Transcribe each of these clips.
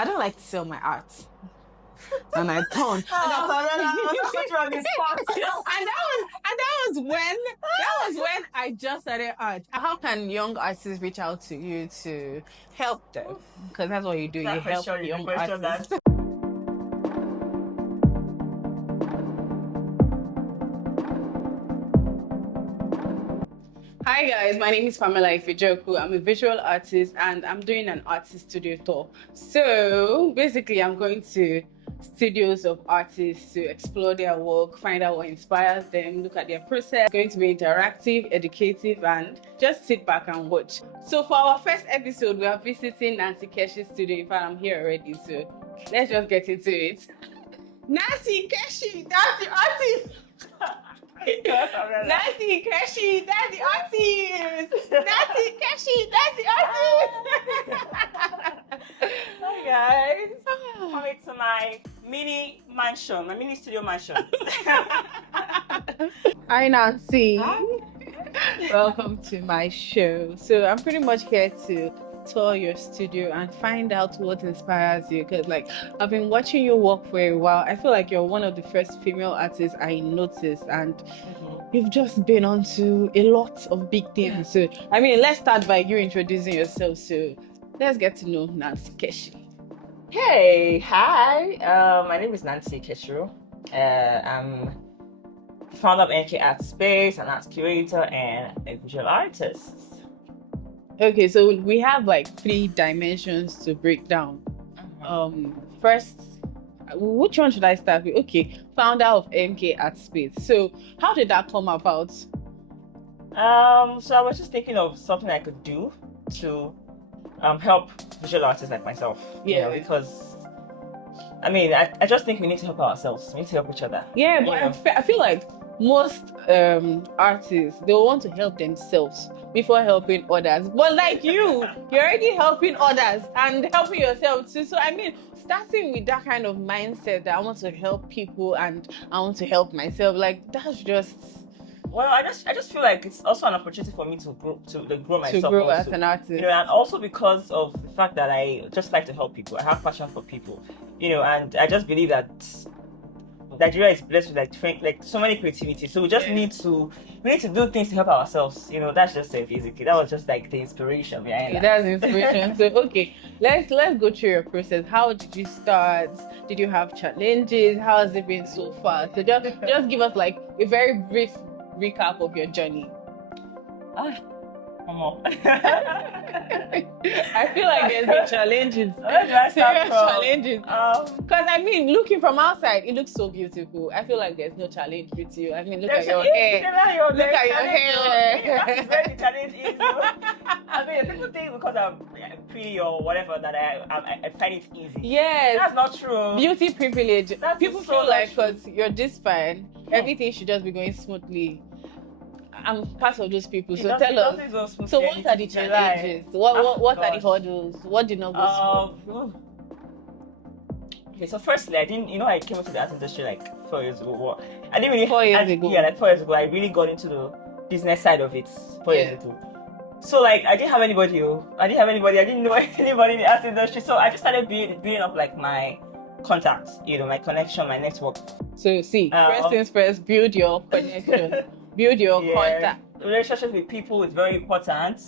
I don't like to sell my art. And I turned. And that was when I just started art. How can young artists reach out to you to help them? Because that's what you do. You help young artists. Hi guys, my name is Pamela Ifejoku. I'm a visual artist and I'm doing an artist studio tour. So basically I'm going to studios of artists to explore their work, find out what inspires them, look at their process. It's going to be interactive, educative, and just sit back and watch. So for our first episode, we are visiting Nancy Keshy's studio. In fact, I'm here already, so let's just get into it. Nancy Keshy, that's the artist! Nancy Keshy, that's the artist! Nancy Keshy, that's the artist! Hi guys! Coming to my mini mansion, my mini studio mansion. Hi Nancy! Hi. Welcome to my show. So I'm pretty much here to tour your studio and find out what inspires you, because like I've been watching you work for a while. I feel like you're one of the first female artists I noticed, and you've just been onto a lot of big things. So I mean, let's start by you introducing yourself. So let's get to know Nancy Keshy. Hey, hi. My name is Nancy Keshy. I'm founder of NK Art Space, an art curator, and a visual artist. Okay, so we have like 3 dimensions to break down. First, which one should I start with? Okay, founder of NK Art Space. So how did that come about? So I was just thinking of something I could do to help visual artists like myself. Yeah. You know, because I mean, I just think we need to help ourselves. We need to help each other. Yeah, but I feel like most artists, they want to help themselves before helping others. But like you're already helping others and helping yourself too. So I mean, starting with that kind of mindset that I want to help people and I want to help myself, like that's just... Well, I just feel like it's also an opportunity for me to grow myself. To grow also. as an artist. You know, and also because of the fact that I just like to help people. I have passion for people. You know, and I just believe that Nigeria is blessed with like so many creativity. So we just need to do things to help ourselves. You know, that's just it basically. That was just like the inspiration behind that. That's inspiration. So okay, let's go through your process. How did you start? Did you have challenges? How has it been so far? So just give us like a very brief recap of your journey. I feel like there's been challenges. Serious challenges. Because I mean, looking from outside, it looks so beautiful. I feel like there's no challenge with you. I mean, look at your hair. Look at your hair. Very challenge is. I mean, people think because I'm pretty or whatever that I find it easy. Yes. That's not true. Beauty privilege. People so feel like because you're this fine, everything should just be going smoothly. I'm part of those people, so tell us. So what are the challenges? What are the hurdles? What did not go smooth? Okay, so firstly, I didn't, I came into the art industry like 4 years ago. I didn't really 4 years ago. Yeah, like 4 years ago, I really got into the business side of it 4 years ago. So like, I didn't have anybody. I didn't know anybody in the art industry. So I just started building up like my contacts, my connection, my network. So see, first things first, build your connection. Build your contact. Relationship with people is very important,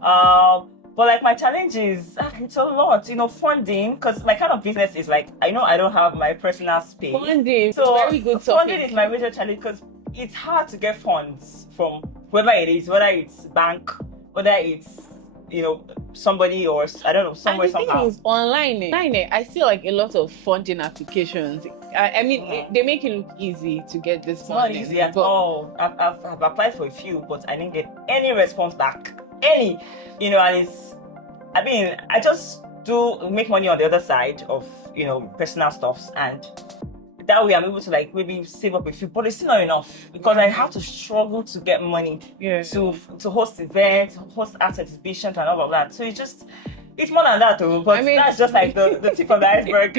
But like my challenge is, it's a lot, funding, because my kind of business is like, I know I don't have my personal space. Funding, so very good topic. Funding is my major challenge because it's hard to get funds from whoever it is, whether it's bank, whether it's, somebody or I don't know, somewhere, somehow. And the thing is, online, I see like a lot of funding applications. I mean, they make it look easy to get this funding. It's not easy at all. I've applied for a few, but I didn't get any response back. And I just do make money on the other side of, personal stuffs, and that way I'm able to like maybe save up a few, but it's still not enough because I have to struggle to get money to host events, host art exhibitions and all of that. So it's more than that though, but I mean, that's just like the tip of the iceberg.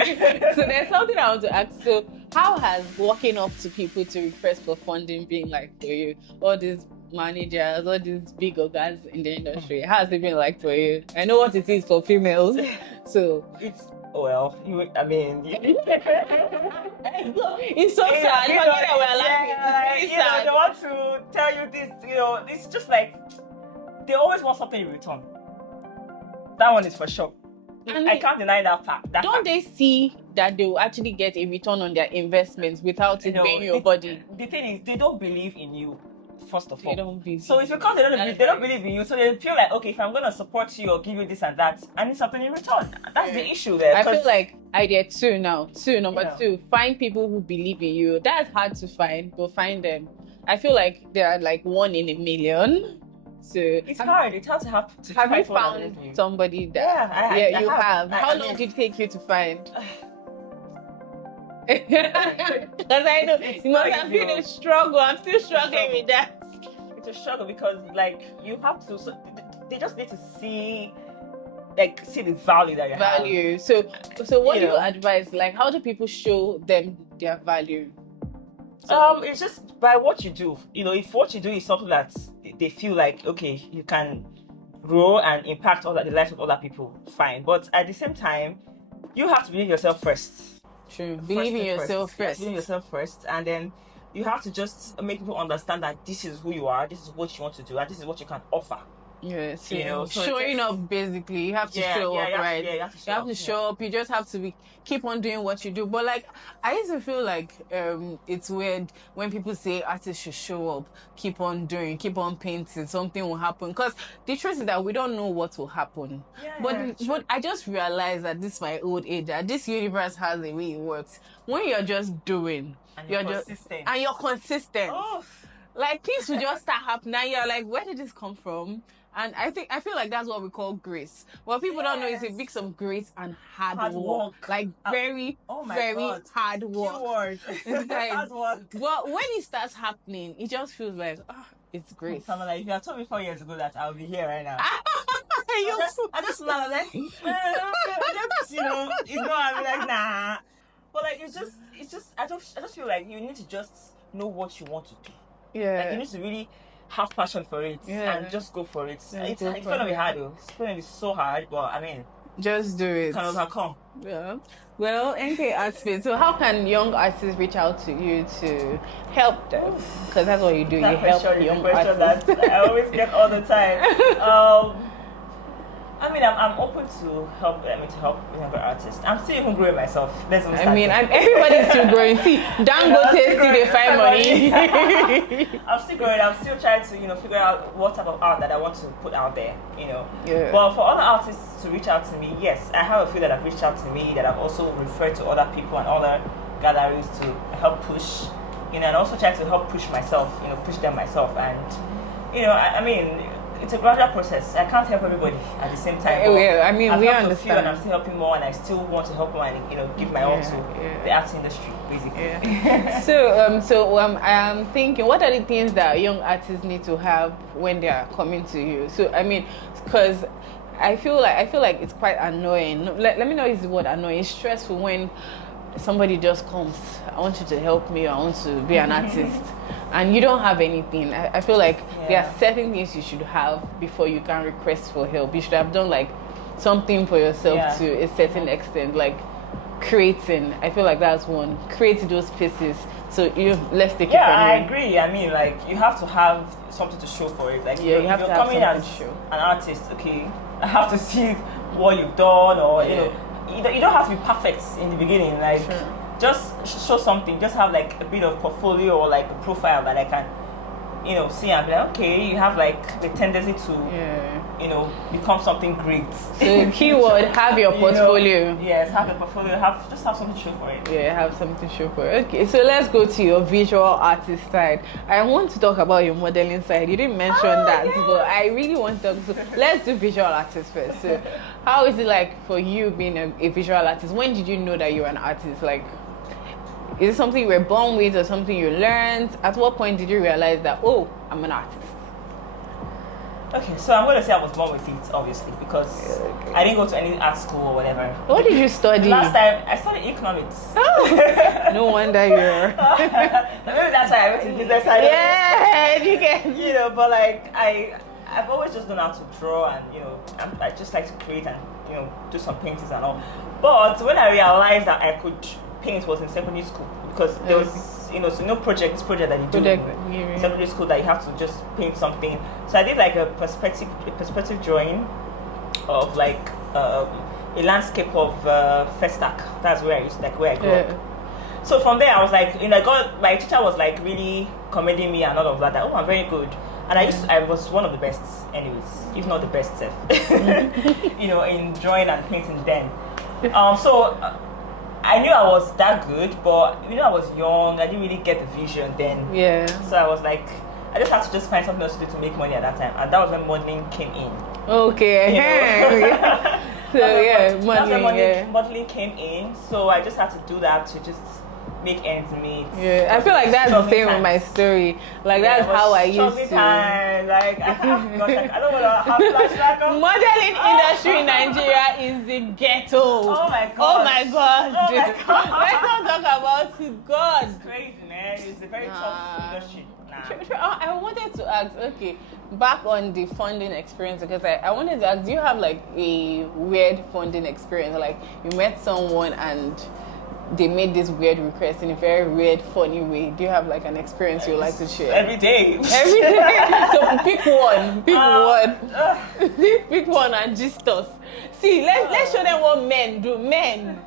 So there's something I want to ask. So how has walking up to people to request for funding been like for you? All these managers, all these big ogas in the industry. How has it been like for you? I know what it is for females, so It's well, I mean, it's so sad. Forget that we're laughing. It's sad. They want to tell you this. It's just like they always want something in return. That one is for sure. And I can't deny that fact. Don't they see that they will actually get a return on their investments without it being your body? The thing is, they don't believe in you, first of all. They don't believe. So it's because they don't believe in you. So they feel like, okay, if I'm going to support you or give you this and that, I need something in return. That's the issue there. I feel like idea number two, find people who believe in you. That's hard to find, but find them. I feel like they are like 1 in a million. So it's hard. It's hard to have you found somebody that I have. How long did it take you to find? Because I know you must have been a struggle. I'm still struggling with that. It's a struggle because like you have to. So they just need to see the value that you have. So what do you advise? Like, how do people show them their value? It's just by what you do. If what you do is something that they feel like, okay, you can grow and impact the lives of other people, fine. But at the same time, you have to believe yourself first. True. Believe in yourself first. Believe in yourself first, and then you have to just make people understand that this is who you are, this is what you want to do, and this is what you can offer. Yes, so showing up basically. You have to show up, right? You have to show up. You just have to keep on doing what you do. But like, I used to feel like it's weird when people say artists should show up, keep on doing, keep on painting, something will happen. Because the truth is that we don't know what will happen. But I just realized that this is my old age, that this universe has a way it works. When you're just doing, and you're consistent. And you're consistent. Oh. Like things will just start happening. And you're like, where did this come from? And I feel like that's what we call grace. What people don't know is a mix of grace and hard work. Like very hard work. It's like, hard work. But when it starts happening, it just feels like, it's grace. Pamela, if you had told me 4 years ago that I would be here right now. I just smile like, I'm like, nah. But like, it's just, I just feel like you need to just know what you want to do. Yeah. Like you need to really have passion for it and just go for it. It's gonna be hard though. It's gonna be so hard, but I mean, just do it. You can overcome. Yeah. Well, NK Artspace. So how can young artists reach out to you to help them? Because that's what you do. You help young artists. That I always get all the time. I mean, I'm open to help. To help younger artists. I'm still even growing myself. Everybody's still growing. See, Dangote still they find money. I'm still growing. I'm still trying to, figure out what type of art that I want to put out there. Yeah. But for other artists to reach out to me, yes, I have a few that have reached out to me that I've also referred to other people and other galleries to help push. And also try to help push myself. Push them myself. And I mean. It's a gradual process. I can't help everybody at the same time. I mean, we understand. And I'm still helping more, and I still want to help more and give my all to the arts industry, basically. Yeah. So I'm thinking, what are the things that young artists need to have when they are coming to you? So I mean, because I feel like it's quite annoying. Let me know is the word annoying. It's stressful when somebody just comes. I want you to help me. I want to be an artist. And you don't have anything. I feel like there are certain things you should have before you can request for help. You should have done like something for yourself to a certain extent, like creating. I feel like that's one. Create those pieces. So let's take it from I agree. I mean, like you have to have something to show for it. Like you have to have something as to show. An artist, okay, I have to see what you've done, or you don't have to be perfect in the beginning. Like. Sure. Just show something. Just have like a bit of portfolio or like a profile that I can, see and be like, okay, you have like the tendency to, become something great. So keyword, have your portfolio. Yes, have a portfolio. Just have something to show for it. Yeah, have something to show for it. Okay, so let's go to your visual artist side. I want to talk about your modeling side. You didn't mention that, but I really want to talk. So let's do visual artist first. So how is it like for you being a visual artist? When did you know that you were an artist? Like, is it something you were born with or something you learned? At what point did you realize that, I'm an artist? Okay, so I'm going to say I was born with it, obviously, because I didn't go to any art school or whatever. What did you study? Last time, I studied economics. Oh, no wonder you're... Maybe that's why I went to business. Yeah, you can. You know, but like, I've always just known how to draw and, you know, I just like to create and, you know, do some paintings and all. But when I realized that I could paint was in secondary school, because there was... You know, so this project that you do in secondary school that you have to just paint something. So I did like a perspective drawing of like a landscape of Festac. That's where I grew up. So from there I was like, you know, my teacher was like really commending me and all of that. Like, oh, I'm very good. And I was one of the best, anyways, if not the best, you know, in drawing and painting then. I knew I was that good, but you know, I was young. I didn't really get the vision then. Yeah. So I was like, I just had to just find something else to do to make money at that time, and that was when modeling came in. Okay. You know? So yeah, modeling came in. So I just had to do that to just make ends meet. Yeah, I feel like that's the same with my story. Like that's how I used to. Like I don't want to have flashback. Modeling industry in Nigeria is the ghetto. Oh my god. Oh my god. Oh my god. Let's not talk about it. God. It's crazy, man. It's a very tough industry. I wanted to ask, okay, back on the funding experience, because I wanted to ask, do you have like a weird funding experience? Like you met someone and they made this weird request in a very weird, funny way. Do you have like an experience you'd like to share? Every day. Every day. So pick one. Pick one. Pick one and gist us. See, let's show them what men do. Men.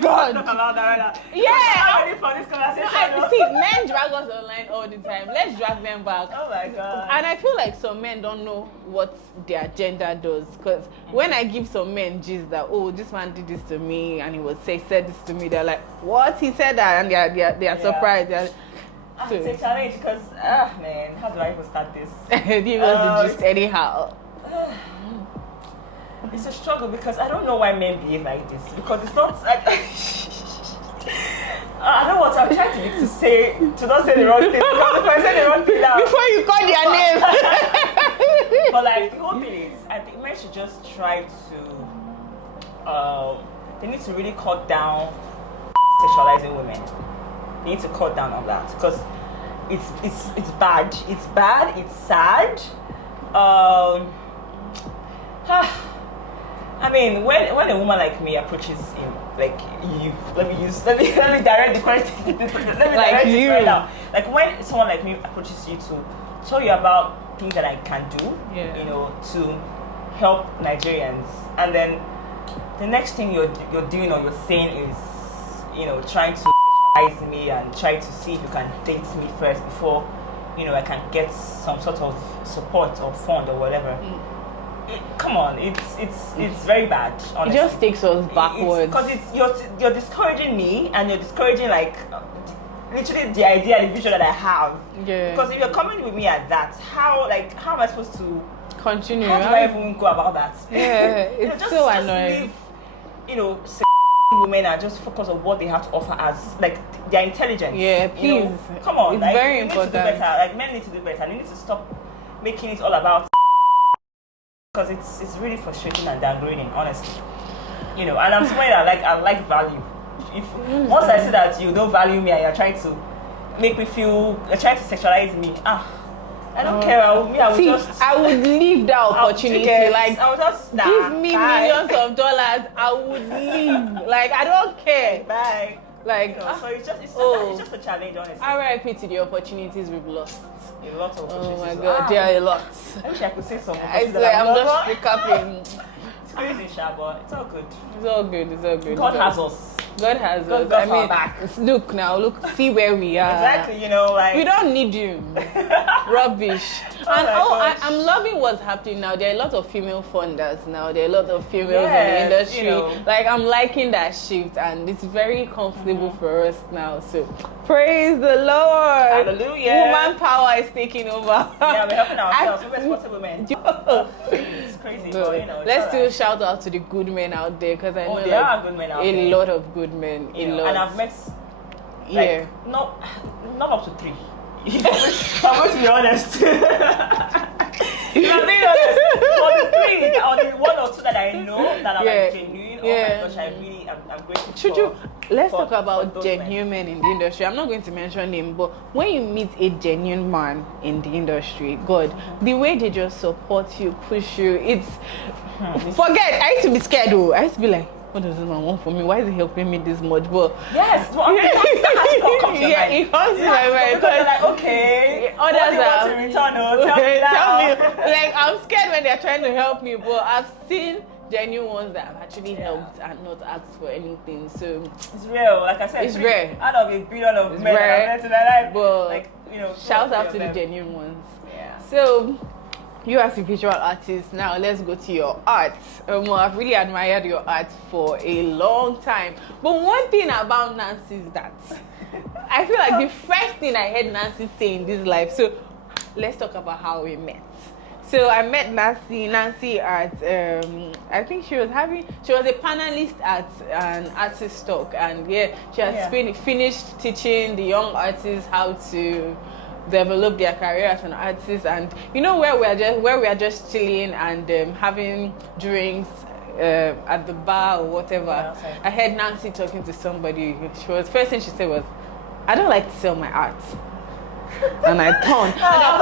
God. Talk about that right now. Yeah. I'm ready for this conversation. See, men drag us online all the time. Let's drag them back. Oh my god. And I feel like some men don't know what their gender does, because when I give some men gist that, oh, this man did this to me and he said this to me, they're like, what? He said that, and they are surprised. So, it's a challenge because man, how do I even start this? He was just anyhow. It's a struggle because I don't know why men behave like this, because it's not like I don't know what I'm trying to not say the wrong thing, because if I say the wrong thing now before you call their name. But like the whole thing is, I think men should just try to they need to really cut down sexualizing women. They need to cut down on that, because it's bad. It's bad, it's sad. I mean, when a woman like me approaches him, like you, let me direct the question. Let me direct it right now. Like when someone like me approaches you to tell you about things that I can do, you know, to help Nigerians, and then the next thing you're doing or you're saying is, you know, trying to sexualize me and try to see if you can date me first before, you know, I can get some sort of support or fund or whatever. Come on, it's very bad, honestly. It just takes us backwards. Because you're discouraging me, and you're discouraging like literally the idea and the vision that I have. Yeah. Because if you're coming with me at that, how am I supposed to continue? How do I even go about that? Yeah, it's so annoying. Leave, you know, women are just focus on what they have to offer as like their intelligence. Yeah, please. You know, come on, it's like, very important. Need to do better. Like men need to do better. They need to stop making it all about. Because it's really frustrating and downgrading, honestly. You know, and I'm somebody that I like value. If once I see that you don't value me and you're trying to make me feel, you're trying to sexualize me, I don't care. I would leave that opportunity. Like, I would just give me millions of dollars. I would leave. Like, I don't care. Bye. Like, so it's just a challenge, honestly. RIP to the opportunities we've lost. A lot of opportunities. Oh my god, there are a lot. I wish I could say something. I'm just recapping. It's crazy, but it's all good. It's all good. It's all good. God has us. God has us. I mean, back. Look, see where we are. Exactly, you know, like we don't need you. Rubbish. And I'm loving what's happening now. There are a lot of female funders now. There are a lot of females in the industry. You know. Like I'm liking that shift, and it's very comfortable for us now. So praise the Lord. Hallelujah. Woman power is taking over. Yeah, we're helping ourselves. We're responsible women. It's crazy, but you know. Let's still shout out to the good men out there, because I know there are good men out there. A lot of good men. A lot. And I've met not up to 3. I'm going to be honest. I'm being honest. On the three, on the one or two that I know that are like genuine, oh my gosh, I'm grateful. Let's talk about genuine men in the industry. I'm not going to mention him, but when you meet a genuine man in the industry, God, the way they just support you, push you, it's forget. I used to be scared though. I used to be like, what does this man want from me? Why is he helping me this much? But yes, well, that comes to your mind. It comes to my mind. Because you're like, okay, others want to return. Tell me. Like, I'm scared when they're trying to help me, but I've seen genuine ones that have actually helped and not asked for anything. So it's real. Like I said, it's rare. Out of a billion of men that I've met in my life, but like, you know, shout out to the genuine ones. Yeah. So you as a visual artist, now let's go to your art. I've really admired your art for a long time. But one thing about Nancy is that I feel like the first thing I heard Nancy say in this life. So let's talk about how we met. So I met Nancy at I think she was a panelist at an artist talk, and she has finished teaching the young artists how to develop their career as an artist. And you know, where we are just chilling and having drinks at the bar or whatever. I heard Nancy talking to somebody. First thing she said was, "I don't like to sell my art." And I turned. And that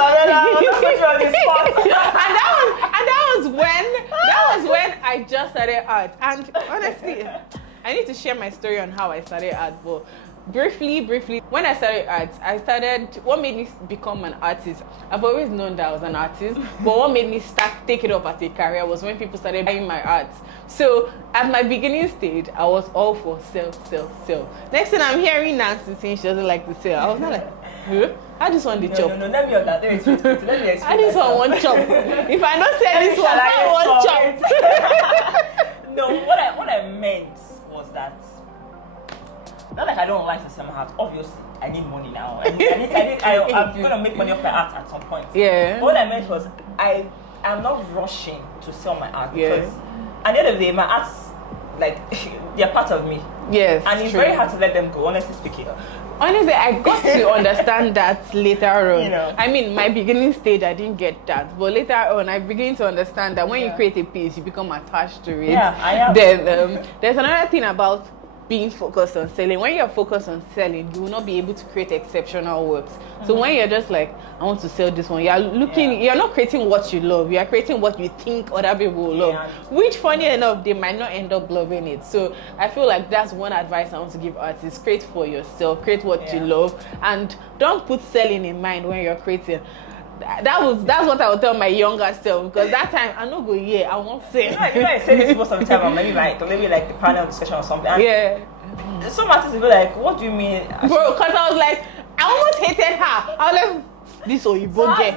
was when I just started art. And honestly, I need to share my story on how I started art. But briefly, when I started art, what made me become an artist. I've always known that I was an artist, but what made me take it up as a career was when people started buying my art. So at my beginning stage, I was all for sell. Next thing I'm hearing Nancy saying she doesn't like to sell. I was not like, huh? I just want the chop. No, let me on that. Let me explain. I just want chop. If I don't sell this one, I want chop. No, what I meant was that, not like I don't like to sell my art. Obviously, I need money now. I'm gonna make money off my art at some point. Yeah. But what I meant was, I'm not rushing to sell my art because at the end of the day, my art's like they're part of me. Yes. And it's very hard to let them go, honestly speaking. Honestly, I got to understand that later on. You know. I mean, my beginning stage, I didn't get that. But later on, I began to understand that when you create a piece, you become attached to it. Yeah, I am. Then there's another thing about being focused on selling. When you're focused on selling, you will not be able to create exceptional works. So when you're just like, I want to sell this one, you're not creating what you love, you're creating what you think other people will love. Which, funny enough, they might not end up loving it. So I feel like that's one advice I want to give artists: create for yourself, create what you love, and don't put selling in mind when you're creating. That's what I would tell my younger self, because that time I not go I won't say. You know, I say this most of the time, or maybe like the panel discussion or something. And some artists will be like, "What do you mean, bro?" Because I was like, I almost hated her. I was like, this Oyibo girl.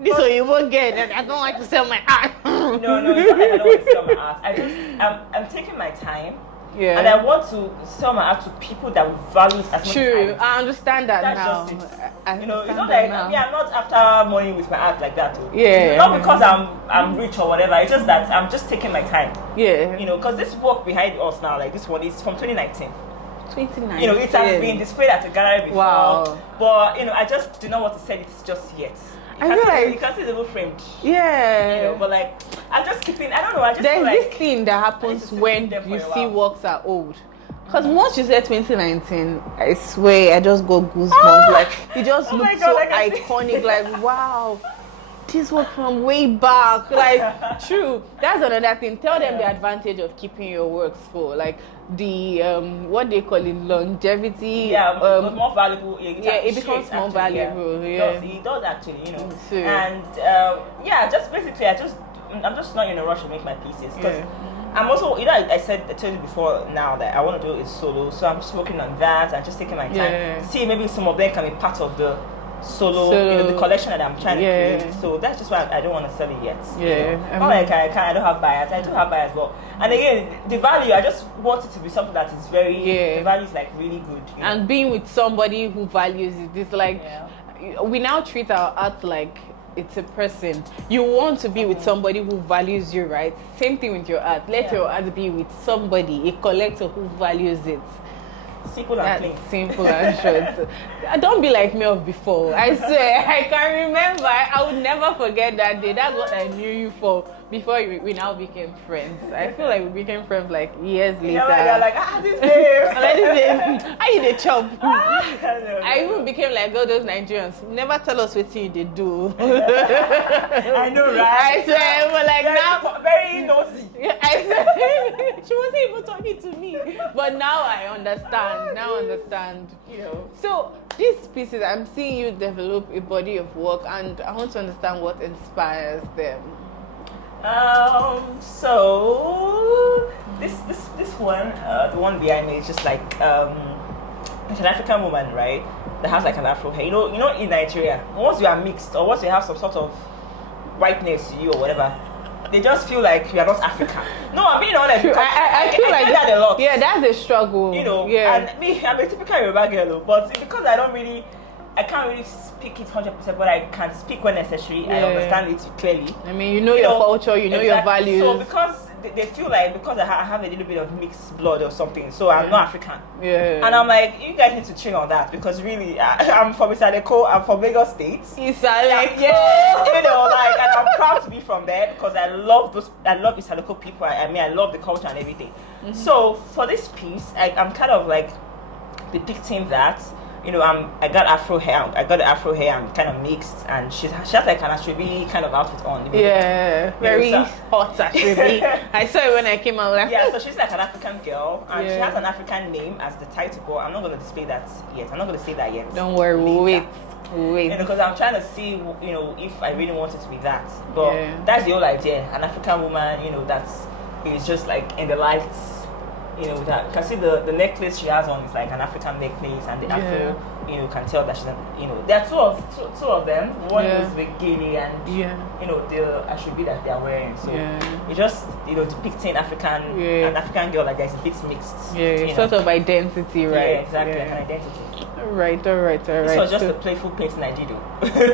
This Oyibo girl, and I don't like to sell my art. No, it's not like I don't want to sell my art. I'm taking my time. Yeah. And I want to sell my art to people that value it as much as I do. I understand that. That's now. Just it. You know, it's not like I'm not after money with my art like that. Too. Yeah. Not because I'm rich or whatever. It's just that I'm just taking my time. Yeah. You know, because this work behind us now, like this one, is from 2019. 2019. You know, it has been displayed at a gallery before. Wow. But you know, I just do not want to sell it just yet. You can see the little framed. Yeah. You know, but like I'm just keeping. I don't know. I just there's feel like this thing that happens when you see works are old. Because once you say 2019, I swear I just got goosebumps. Like it just looks so iconic. Like wow, this work from way back. Like true. That's another thing. Tell them the advantage of keeping your works for like the what they call it, longevity. Yeah, more valuable. It becomes more valuable. It does actually, you know. And just basically, I'm just not in a rush to make my pieces because I'm also, you know, I told you before now that I want to do it solo, so I'm just working on that and just taking my time. See, maybe some of them can be part of the solo, you know, the collection that I'm trying to create. So that's just why I don't want to sell it yet. Not like I don't have buyers. I do have buyers, but and again, the value, I just want it to be something that is very the value is like really good. You know? And being with somebody who values it, it's like we now treat our art like it's a person. You want to be with somebody who values you, right? Same thing with your art. Let your art be with somebody, a collector who values it. Simple and clean. Simple and short. Don't be like me of before. I swear, I can remember. I would never forget that day. That's what I knew you for before we now became friends. I feel like we became friends like years later. You're like, this day. Like this day. How you dey chop? I even became like all those Nigerians. Never tell us what you they do. I know, right? I swear, but like now, very nosy. I swear, she wasn't even talking to me. But now I understand. Now I understand. So these pieces, I'm seeing you develop a body of work, and I want to understand what inspires them. So this one, the one behind me is just like it's an African woman, right? That has like an afro hair. You know, in Nigeria, once you are mixed or once you have some sort of whiteness to you or whatever, they just feel like you are not African. No, I'm being honest. I feel like that a lot. Yeah, that's a struggle. Yeah. And me, I'm a typical Yoruba girl, but because I can't really speak it 100%, but I can speak when necessary. I understand it clearly. I mean, you know your culture, you know your values. So because they feel like because I have a little bit of mixed blood or something, so I'm not African. Yeah. And I'm like, you guys need to chill on that because really, I'm from Isaleko, I'm from Lagos State. Isaleko. Yeah, and I'm proud to be from there because I love Isaleko people. I mean, I love the culture and everything. Mm-hmm. So for this piece, I'm kind of like depicting that. I got afro hair. I got the afro hair. I'm kind of mixed, and she has like an Ashwebi kind of outfit on. Yeah, very hot Ashwebi. I saw it when I came out. Yeah, so she's like an African girl, and she has an African name as the title. But I'm not going to display that yet. I'm not going to say that yet. Don't worry, we'll wait. Because I'm trying to see, if I really want it to be that. But that's the whole idea. An African woman, that is just like in the lights. That you can see the necklace she has on is like an African necklace, and the afro, can tell that she's there are two of them. One is with Guinea and the Ashwebi that they are wearing. So it's just depicting an African girl like that is a bit mixed. Yeah, sort of identity, right? Yeah, exactly, an identity. All right. This was just a playful painting I did.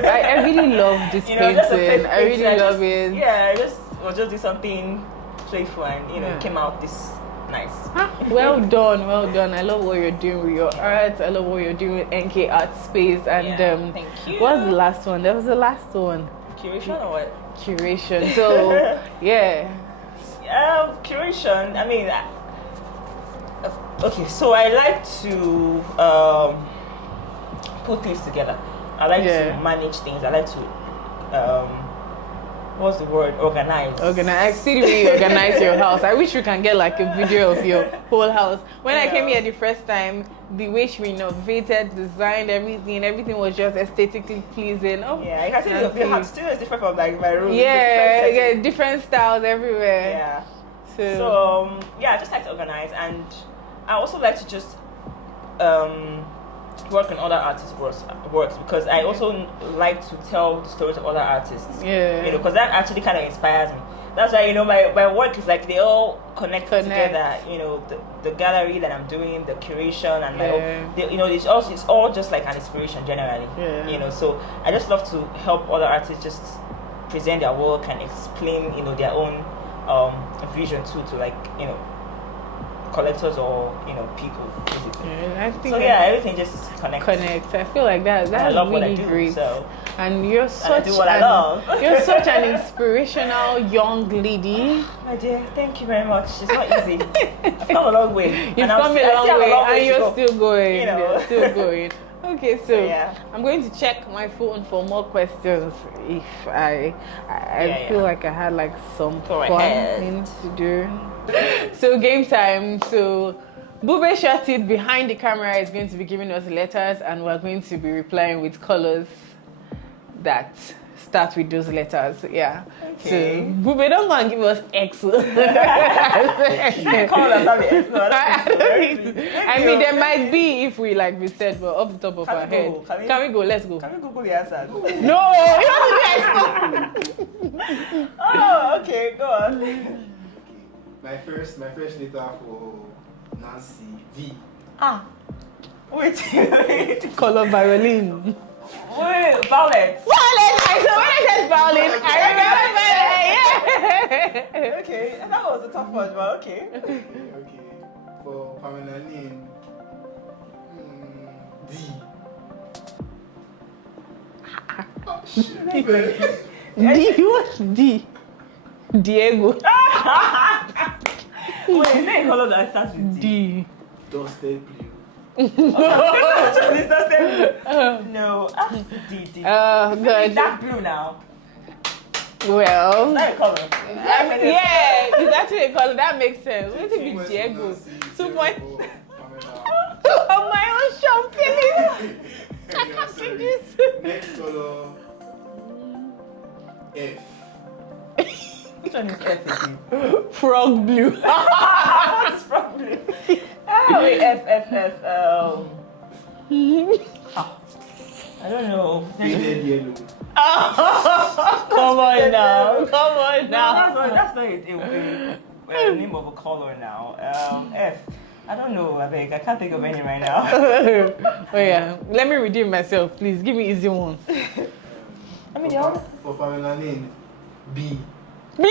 I really love this painting. I really love it. Yeah, I was just doing something playful, and it came out this. Nice. Well done. I love what you're doing with your art. I love what you're doing with NK Art Space. And thank you. What's the last one? There was the last one. Curation or what? Curation. So curation. I mean, okay. So I like to put things together. I like to manage things. I like to what's the word? Organize. I see the way you organize your house. I wish we can get like a video of your whole house. When I came here the first time, the way she renovated, designed everything was just aesthetically pleasing. Oh, yeah, I can see the house still is different from like my room. Yeah, different styles everywhere. Yeah. So I just like to organize, and I also like to just work on other artists' works because I also like to tell the stories of other artists. Yeah. Because that actually kind of inspires me. That's why my work is like they all connect. Together. The gallery that I'm doing, the curation, and it's all just like an inspiration generally. Yeah. So I just love to help other artists just present their work and explain their own vision too to like collectors or people basically. I think everything just connects. I feel like that's really great. So. And you're such you're such an inspirational young lady. My dear, thank you very much. It's not easy. I've come a long way. You've come a long way, and you're still going. You're still going. Okay, so I'm going to check my phone for more questions if I feel like I had like some fun things to do. So game time. So Bube Shatit behind the camera is going to be giving us letters, and we're going to be replying with colors that start with those letters. Yeah. Okay. So Bube, don't go and give us X. I mean, there might be if we like we said, but off the top of our head. Can we go? Let's go. Can we Google the answers? No, you don't do that. Oh, okay, go on. My first letter for Nancy V. Wait. Color violin. Wait, violet. When I said violet, I remember violet. Yeah. Okay, that was a tough one, but okay. Okay. For Pamelanin D, what's D? Diego. Wait, is there a color that starts with D? D. Dusted blue. It's dusted blue. No. D. Good. Dark blue now. Well, Is that a color? yeah, it's actually a color. That makes sense. What if it's Diego? 2 points. On my own shop, feeling. Next color. F. Which one is F? Frog blue. What is frog blue? Oh, wait, F. I don't know. Faded yellow. Come on now. That's not a name of a color now. F. I don't know, I beg. I can't think of any right now. Oh yeah. Let me redeem myself, please. Give me easy ones. I mean, For Pamelanin, B. Blue.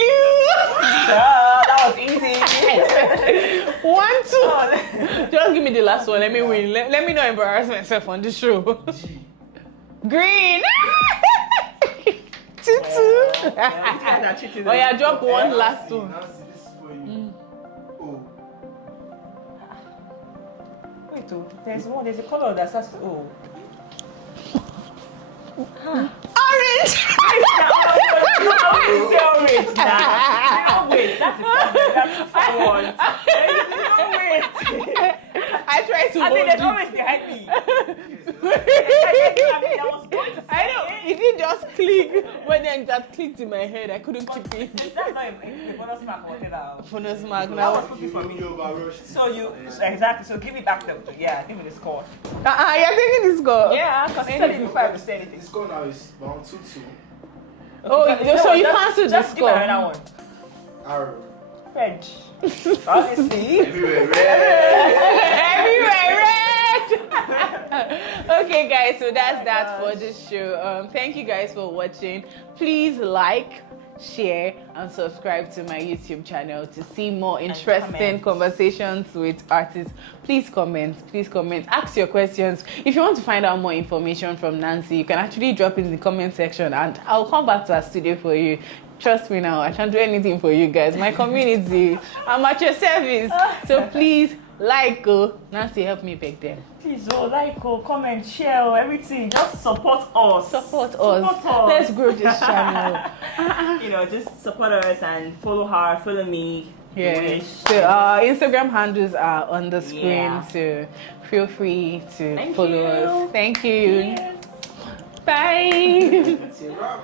that was easy. 1, 2. Just give me the last one. Let me win. Let me not embarrass myself on this show. G. Green. 2, 2. Oh yeah, drop one last one. Nancy, this is for you. O. Wait, there's one. There's a color that starts with O. Orange. Orange. Wait, that's a problem. That's forward. Wait. I tried to I hold mean, there's it. always behind me. I know, it didn't just click. When then that clicked in my head, I couldn't keep it. That's not a bonus mark or whatever. Bonus mark That now. was supposed to be for me. So exactly. So give me back the give me the score. You're taking this score. Yeah, because I said it before I would say anything. The score now is round 2-2. Oh, so you canceled the Just give me score. another one. R. French. Obviously. Everywhere red. Everywhere red. Okay, guys, so that's that for this show. Thank you guys for watching. Please like, share, and subscribe to my YouTube channel to see more interesting conversations with artists. Please comment, ask your questions. If you want to find out more information from Nancy, you can actually drop it in the comment section and I'll come back to our studio for you. Trust me now, I can't do anything for you guys. My community, I'm at your service. So please Nancy, help me beg them. Please, comment, share, everything. Just support us. Support us. Let's grow this channel. Just support us and follow her, follow me. Yeah. So our Instagram handles are on the screen, so feel free to follow us. Thank you. Yes. Bye. It's a wrap.